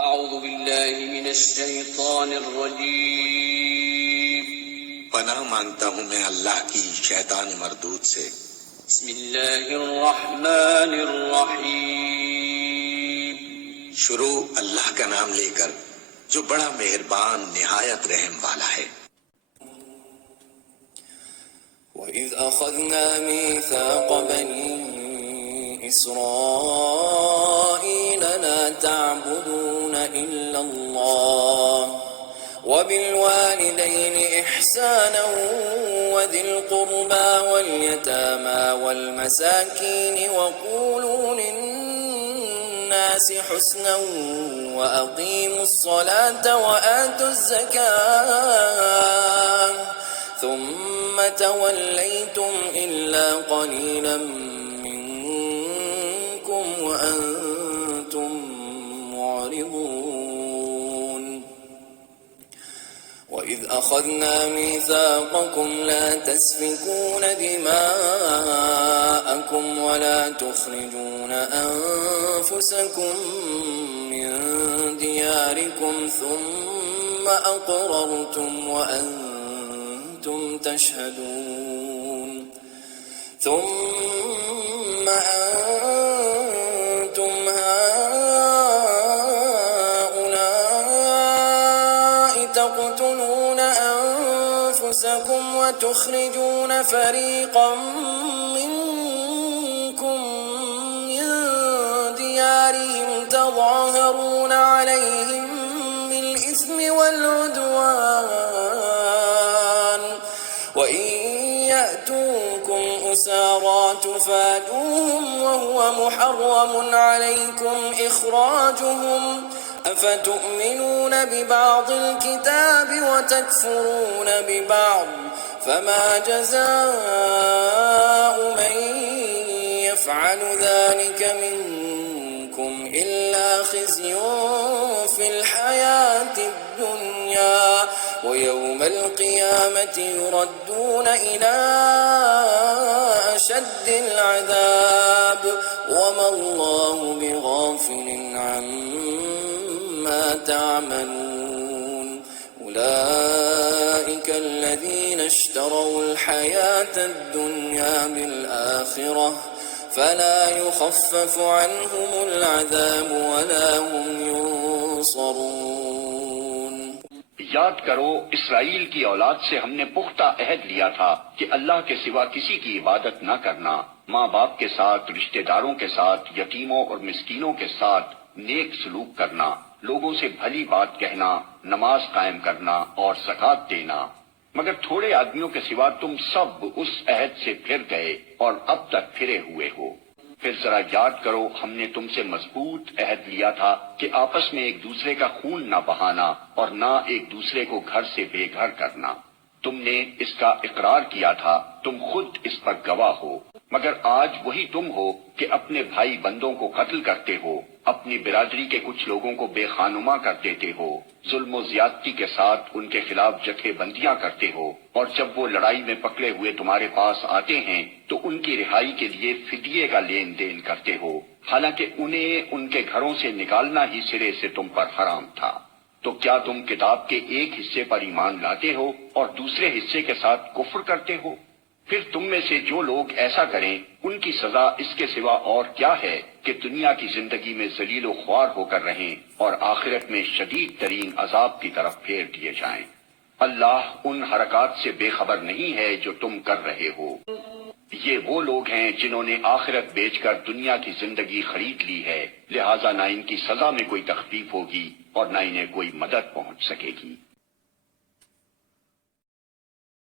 اعوذ باللہ من الشیطان الرجیم پناہ مانگتا ہوں میں اللہ کی شیطان مردود سے۔ بسم اللہ الرحمن الرحیم شروع اللہ کا نام لے کر جو بڑا مہربان نہایت رحم والا ہے۔ وَإِذْ أَخَذْنَا مِيثَاقَ بَنِي إِسْرَائِيلَ لَا تَعْبُدُونَ إِلَّا اللَّهَ وَبِالْوَالِدَيْنِ إِحْسَانًا وَذِي الْقُرْبَى وَالْيَتَامَى وَالْمَسَاكِينِ وَقُولُوا لِلنَّاسِ حُسْنًا وَأَقِيمُوا الصَّلَاةَ وَآتُوا الزَّكَاةَ ثم توليتم إلا قليلا منكم وأنتم معرضون وإذ أخذنا ميثاقكم لا تسفكون دماءكم ولا تخرجون أنفسكم من دياركم ثم أقررتم وأنتم تشهدون ثم أنتم هؤلاء تقتلون أنفسكم وتخرجون فريقا منكم من ديارهم تظاهرون عليهم بالإثم والعدوان وإن يأتوكم أسارى تفادوهم وهو محرم عليكم إخراجهم أفتؤمنون ببعض الكتاب وتكفرون ببعض فما جزاء من يفعل ذلك منكم إلا خزي في الحياة الدنيا ويوم القيامة يردون إلى أشد العذاب وما الله بغافل عما تعملون أولئك الذين اشتروا الحياة الدنيا بالآخرة فلا يخفف عنهم العذاب ولا هم ينصرون۔ یاد کرو اسرائیل کی اولاد سے ہم نے پختہ عہد لیا تھا کہ اللہ کے سوا کسی کی عبادت نہ کرنا، ماں باپ کے ساتھ، رشتہ داروں کے ساتھ، یتیموں اور مسکینوں کے ساتھ نیک سلوک کرنا، لوگوں سے بھلی بات کہنا، نماز قائم کرنا اور زکوٰۃ دینا، مگر تھوڑے آدمیوں کے سوا تم سب اس عہد سے پھر گئے اور اب تک پھرے ہوئے ہو۔ پھر ذرا یاد کرو ہم نے تم سے مضبوط عہد لیا تھا کہ آپس میں ایک دوسرے کا خون نہ بہانا اور نہ ایک دوسرے کو گھر سے بے گھر کرنا۔ تم نے اس کا اقرار کیا تھا، تم خود اس پر گواہ ہو، مگر آج وہی تم ہو کہ اپنے بھائی بندوں کو قتل کرتے ہو، اپنی برادری کے کچھ لوگوں کو بے خانما کر دیتے ہو، ظلم و زیادتی کے ساتھ ان کے خلاف جگہ بندیاں کرتے ہو، اور جب وہ لڑائی میں پکڑے ہوئے تمہارے پاس آتے ہیں تو ان کی رہائی کے لیے فدیے کا لین دین کرتے ہو، حالانکہ انہیں ان کے گھروں سے نکالنا ہی سرے سے تم پر حرام تھا۔ تو کیا تم کتاب کے ایک حصے پر ایمان لاتے ہو اور دوسرے حصے کے ساتھ کفر کرتے ہو؟ پھر تم میں سے جو لوگ ایسا کریں ان کی سزا اس کے سوا اور کیا ہے کہ دنیا کی زندگی میں ذلیل و خوار ہو کر رہیں اور آخرت میں شدید ترین عذاب کی طرف پھیر دیے جائیں۔ اللہ ان حرکات سے بے خبر نہیں ہے جو تم کر رہے ہو۔ یہ وہ لوگ ہیں جنہوں نے آخرت بیچ کر دنیا کی زندگی خرید لی ہے، لہٰذا نہ ان کی سزا میں کوئی تخفیف ہوگی اور نہ انہیں کوئی مدد پہنچ سکے گی۔